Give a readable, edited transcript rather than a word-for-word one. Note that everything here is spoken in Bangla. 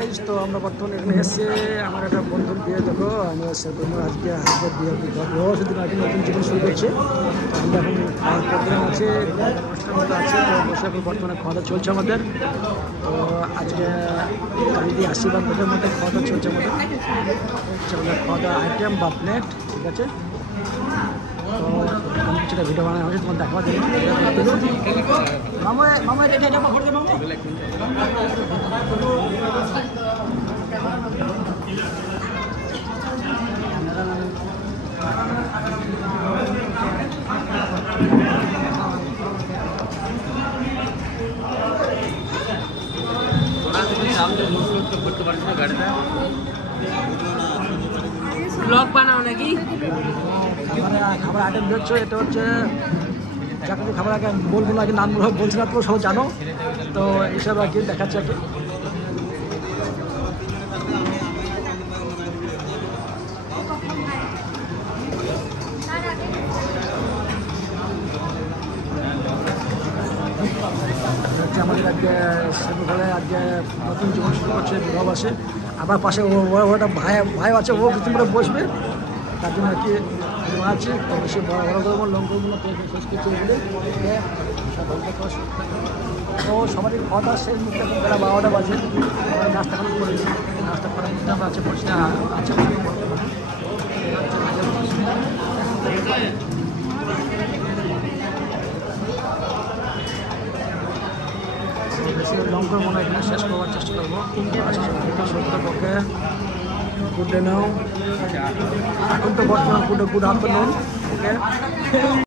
গাইজ, তো আমরা বর্তমানে এখানে এসে আমার একটা বন্ধুর বিয়ে দেখো। আমি আজকে হাজবের বিয়ে সেদিন আগে নতুন জীবন শুরু করছে। আমরা এখন খাওয়ার প্রোগ্রাম আছে, অনুষ্ঠান মতো আছে, তো বসে এখন বর্তমানে খাওয়া দাওয়া চলছে আমাদের। তো আজকে দিদি আশীর্বাদ ভোটের মধ্যে খাওয়া দাওয়া চলছে আমাদের। আমাদের খাওয়া দাওয়া আইটেম বা প্লেট, ঠিক আছে। তো আমি কিছুটা ভিডিও বানানো হয়েছে, তোমার দেখাবার জন্য। মামা রেডি আছে আমার ঘরে মামা। ব্লগ বানাও নাকি? খাবার আইটেম দেখছো, এটা হচ্ছে চাকরি খাবার আগে বলবো না, কি নাম বলছি না, তো সব জানো। তো এইসব আর কি দেখাচ্ছে আর কি। আমাদের আজকে ঘরে আজকে নতুন জীবন শুরু করছে বিবাহবাসে। আবার পাশে ওটা ভাই আছে, ও কিছু করে বসবে, তার জন্য আর কি বানাচ্ছি। তো বেশি বড় করবো, লঙ্কাগুলো শেষ করছি বলে। তো সবারই খাওয়া দাওয়া শেষ, মুখটা বেলা 12টা বাজে। নাস্তা করে করেছি, নাস্তা করার মধ্যে আমরা আছে পড়ছি না আছে। লঙ্কা মনে হয় এখানে শেষ করবার চেষ্টা করবো। সত্যি পক্ষে গুড ডে নাও, এখন তো বর্তমান গুড আফটারনুন, ওকে।